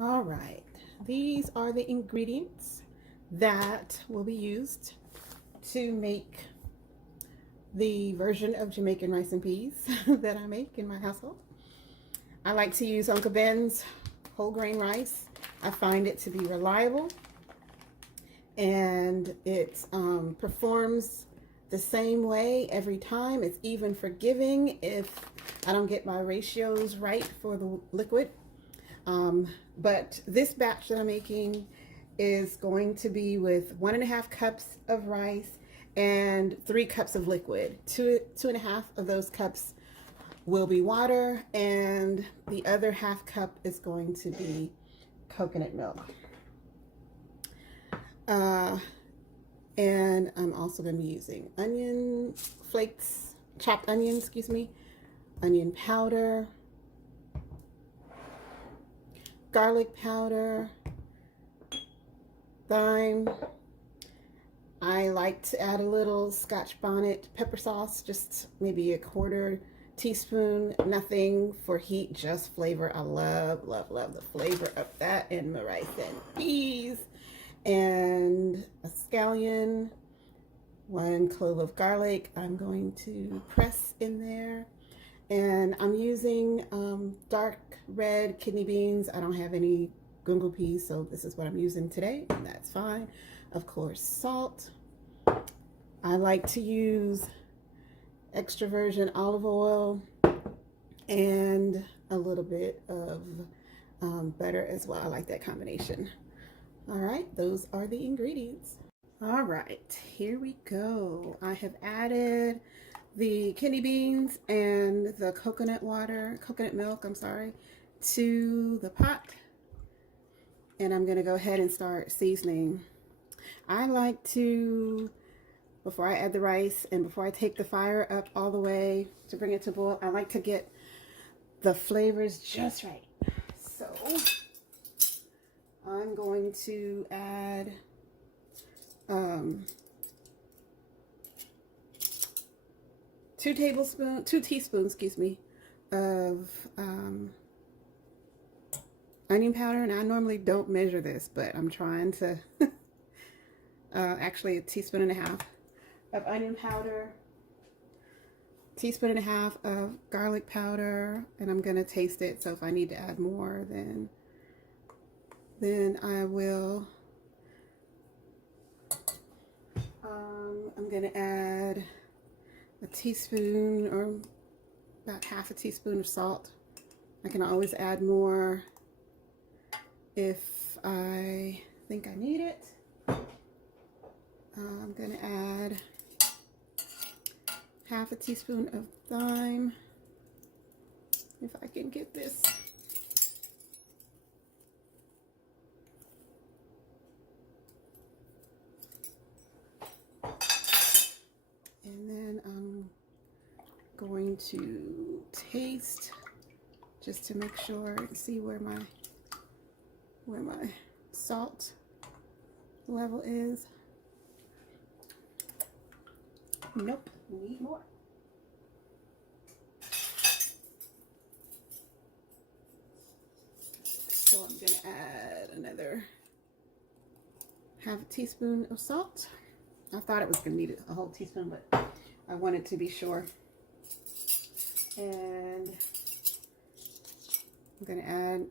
All right, these are the ingredients that will be used to make the version of Jamaican rice and peas that I make in my household. I like to use Uncle Ben's whole grain rice. I find it to be reliable, and it performs the same way every time. It's even forgiving if I don't get my ratios right for the liquid. But this batch that I'm making is going to be with 1.5 cups of rice and 3 cups of liquid. 2.5 of those cups will be water, and the other half cup is going to be coconut milk. And I'm also going to be using onion flakes, chopped onion, excuse me, onion powder, garlic powder, thyme. I like to add a little Scotch bonnet pepper sauce, just maybe a 1/4 teaspoon, nothing for heat, just flavor. I love the flavor of that in my rice and peas. And a scallion, 1 clove of garlic I'm going to press in there. And I'm using dark red kidney beans. I don't have any gungo peas, so this is what I'm using today, and that's fine. Of course, salt. I like to use extra virgin olive oil and a little bit of butter as well. I like that combination. All right, those are the ingredients. All right, here we go. I have added the kidney beans and the coconut milk, I'm sorry, to the pot. And I'm gonna go ahead and start seasoning. I like to, before I add the rice and before I take the fire up all the way to bring it to boil, I like to get the flavors just right. So I'm going to add two teaspoons, excuse me, of onion powder. And I normally don't measure this, but I'm trying to actually 1.5 teaspoons of onion powder, 1.5 teaspoons of garlic powder, and I'm gonna taste it, so if I need to add more, then I will. I'm gonna add a teaspoon or about 1/2 teaspoon of salt. I can always add more if I think I need it. I'm gonna add 1/2 teaspoon of thyme, if I can get this. And then I'm going to taste just to make sure and see where my salt level is. Nope, need more. So I'm gonna add another 1/2 teaspoon of salt. I thought it was gonna need a whole teaspoon, but I wanted to be sure. And I'm gonna add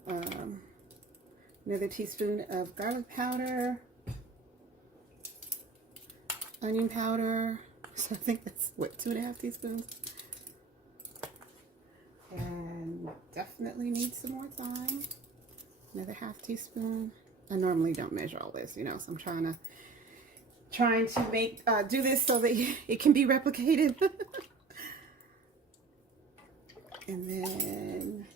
another teaspoon of garlic powder, onion powder. So I think that's what, 2.5 teaspoons. And definitely need some more thyme. Another 1/2 teaspoon. I normally don't measure all this, you know, so I'm trying to make do this so that it can be replicated. And then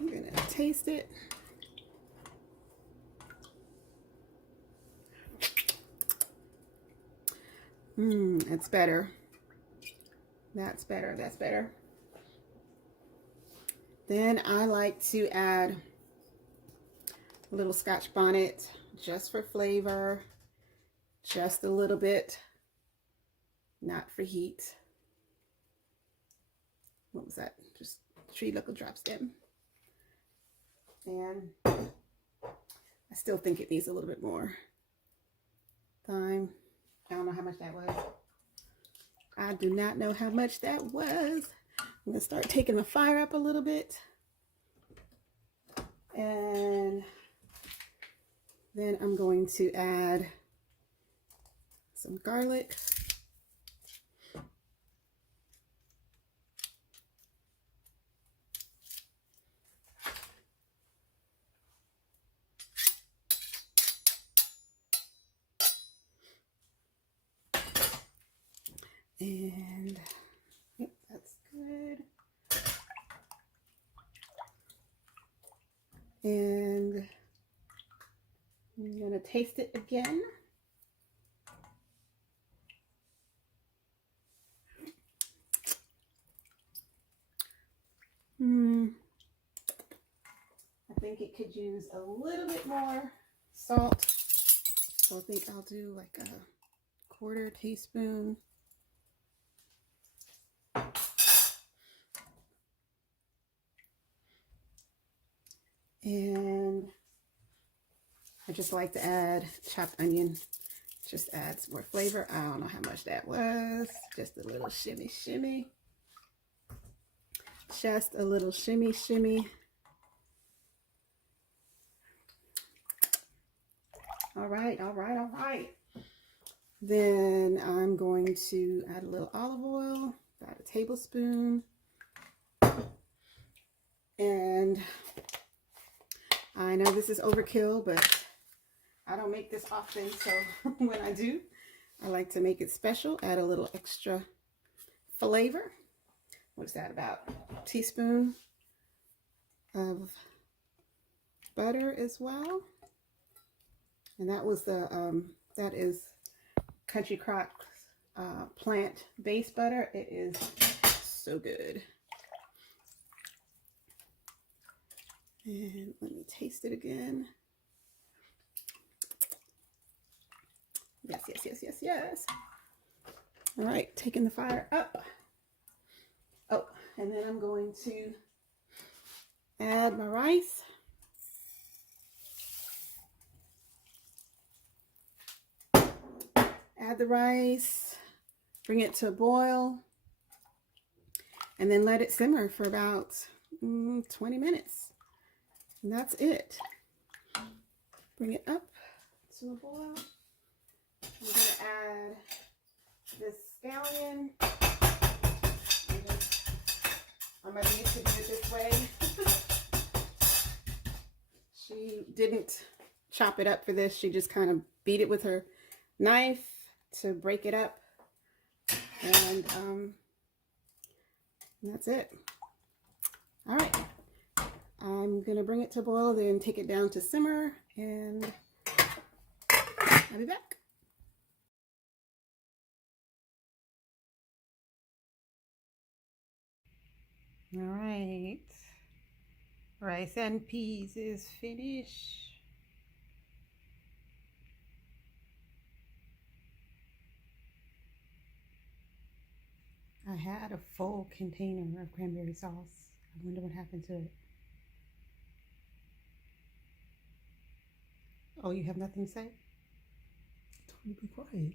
I'm gonna taste it. It's better. That's better. That's better. Then I like to add a little Scotch bonnet just for flavor, just a little bit, not for heat. what was that? Just 3 little drops in. And I still think it needs a little bit more thyme. I don't know how much that was. I do not know how much that was. I'm going to start taking my fire up a little bit. And then I'm going to add some garlic. And yep, that's good. And I'm gonna taste it again. I think it could use a little bit more salt. So I think I'll do like a 1/4 teaspoon. And I just like to add chopped onion. Just adds more flavor. I don't know how much that was. Just a little shimmy, shimmy. Just a little shimmy, shimmy. All right, all right, all right. Then I'm going to add a little olive oil, about a tablespoon. And I know this is overkill, but I don't make this often, so when I do, I like to make it special, add a little extra flavor. What's that, about a teaspoon of butter as well. And that was the, that is Country Crock's plant-based butter. It is so good. And let me taste it again. Yes, yes, yes, yes, yes. All right, taking the fire up. Oh, and then I'm going to add my rice. Add the rice, bring it to a boil, and then let it simmer for about 20 minutes. And that's it. Bring it up to a boil. I'm going to add this scallion. I'm going to used to do it this way. She didn't chop it up for this. She just kind of beat it with her knife to break it up. And that's it. All right. I'm going to bring it to boil, then take it down to simmer, and I'll be back. All right. Rice and peas is finished. I had a full container of cranberry sauce. I wonder what happened to it. Oh, you have nothing to say? Told me to be quiet.